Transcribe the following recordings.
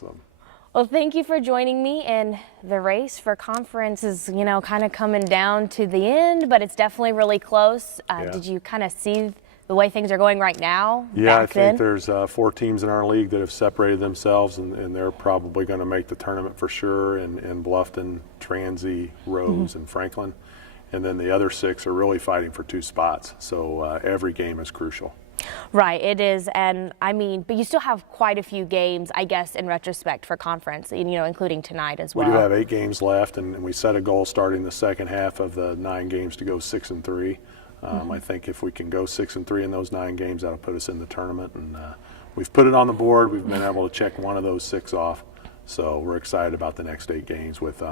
So. Well, thank you for joining me. And the race for conference is, kind of coming down to the end, but it's definitely really close. Did you kind of see the way things are going right now? Yeah, I think there's 4 teams in our league that have separated themselves, and they're probably going to make the tournament for sure. In Bluffton, Transy, Rose, and Franklin. And then the other 6 are really fighting for 2 spots. So every game is crucial. Right, it is, and but you still have quite a few games, I guess, in retrospect for conference, including tonight as well. We do have 8 games left, and we set a goal starting the second half of the 9 games to go 6-3. I think if we can go 6-3 in those 9 games, that'll put us in the tournament, and we've put it on the board. We've been able to check one of those 6 off, so we're excited about the next 8 games with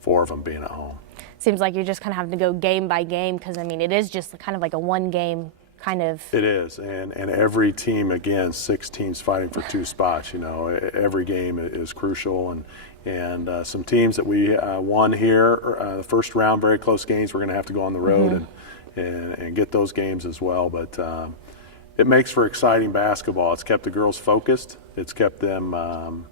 4 of them being at home. Seems like you're just kind of having to go game by game because, it is just kind of like a one-game kind of. It is, and every team, again, 6 teams fighting for 2 spots. Every game is crucial, and some teams that we won here, the first round, very close games, we're going to have to go on the road and get those games as well. But it makes for exciting basketball. It's kept the girls focused. It's kept them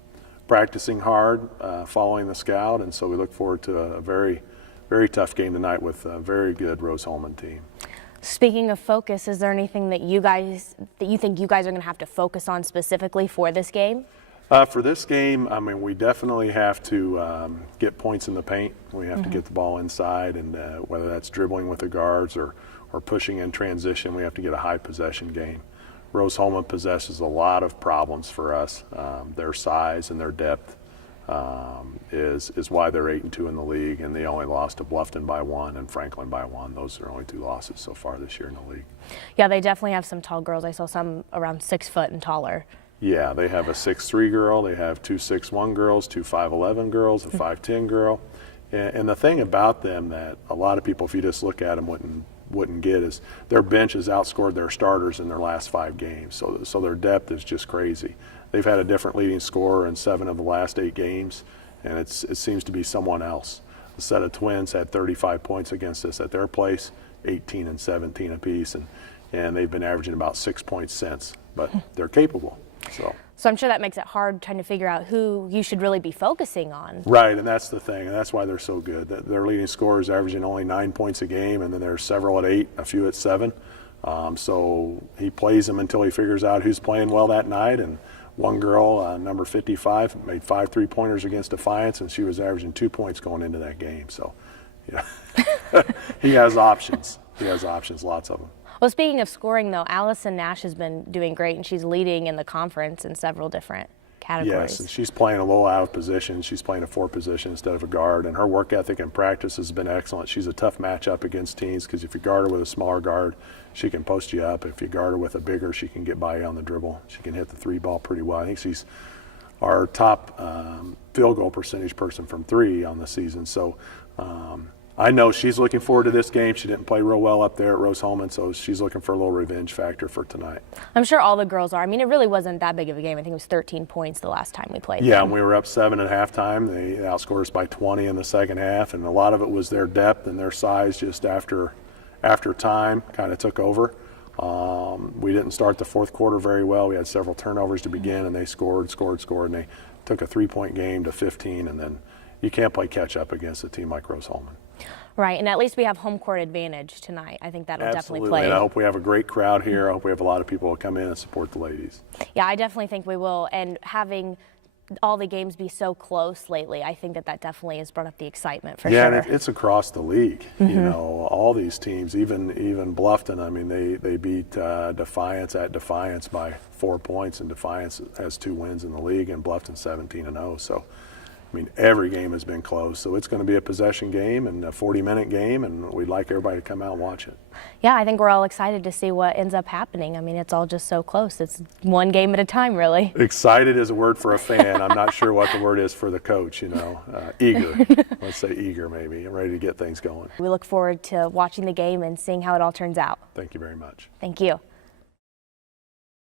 practicing hard, following the scout, and so we look forward to a very, very tough game tonight with a very good Rose-Hulman team. Speaking of focus, is there anything that you think you guys are going to have to focus on specifically for this game? For this game, we definitely have to get points in the paint. We have to get the ball inside, and whether that's dribbling with the guards or pushing in transition, we have to get a high possession game. Rose-Hulman possesses a lot of problems for us. Their size and their depth is why they're 8-2 in the league, and they only lost to Bluffton by 1 and Franklin by 1. Those are only 2 losses so far this year in the league. Yeah, they definitely have some tall girls. I saw some around 6 foot and taller. Yeah, they have a 6'3" girl. They have 2 6'1" girls, 2 5'11" girls, a 5'10" girl. And the thing about them that a lot of people, if you just look at them, wouldn't get is their bench has outscored their starters in their last 5 games. So their depth is just crazy. They've had a different leading scorer in 7 of the last 8 games, and it seems to be someone else. The set of twins had 35 points against us at their place, 18 and 17 apiece, and they've been averaging about 6 points since. But they're capable. So I'm sure that makes it hard trying to figure out who you should really be focusing on. Right, and that's the thing, and that's why they're so good. Their leading scorer is averaging only 9 points a game, and then there's several at 8, a few at 7. So he plays them until he figures out who's playing well that night. And one girl, number 55, made 5 3-pointers against Defiance, and she was averaging 2 points going into that game. So, he has options. He has options, lots of them. Well, speaking of scoring, though, Allison Nash has been doing great, and she's leading in the conference in several different categories. Yes, and she's playing a little out of position. She's playing a 4 position instead of a guard, and her work ethic and practice has been excellent. She's a tough matchup against teams because if you guard her with a smaller guard, she can post you up. If you guard her with a bigger, she can get by you on the dribble. She can hit the 3 ball pretty well. I think she's our top field goal percentage person from 3 on the season. So I know she's looking forward to this game. She didn't play real well up there at Rose-Hulman, so she's looking for a little revenge factor for tonight. I'm sure all the girls are. It really wasn't that big of a game. I think it was 13 points the last time we played. Yeah, and we were up 7 at halftime. They outscored us by 20 in the second half, and a lot of it was their depth and their size just after time kind of took over. We didn't start the fourth quarter very well. We had several turnovers to begin, and they scored, and they took a 3-point game to 15, and then you can't play catch-up against a team like Rose-Hulman. Right, and at least we have home court advantage tonight. I think that'll definitely play. And I hope we have a great crowd here. I hope we have a lot of people who come in and support the ladies. Yeah, I definitely think we will. And having all the games be so close lately, I think that definitely has brought up the excitement for sure. Yeah, and it's across the league. All these teams, even Bluffton, they beat Defiance at Defiance by 4 points, and Defiance has 2 wins in the league, and Bluffton 17-0. So every game has been close, so it's going to be a possession game and a 40-minute game, and we'd like everybody to come out and watch it. Yeah, I think we're all excited to see what ends up happening. It's all just so close. It's one game at a time, really. Excited is a word for a fan. I'm not sure what the word is for the coach, Eager. Let's say eager, maybe. I'm ready to get things going. We look forward to watching the game and seeing how it all turns out. Thank you very much. Thank you.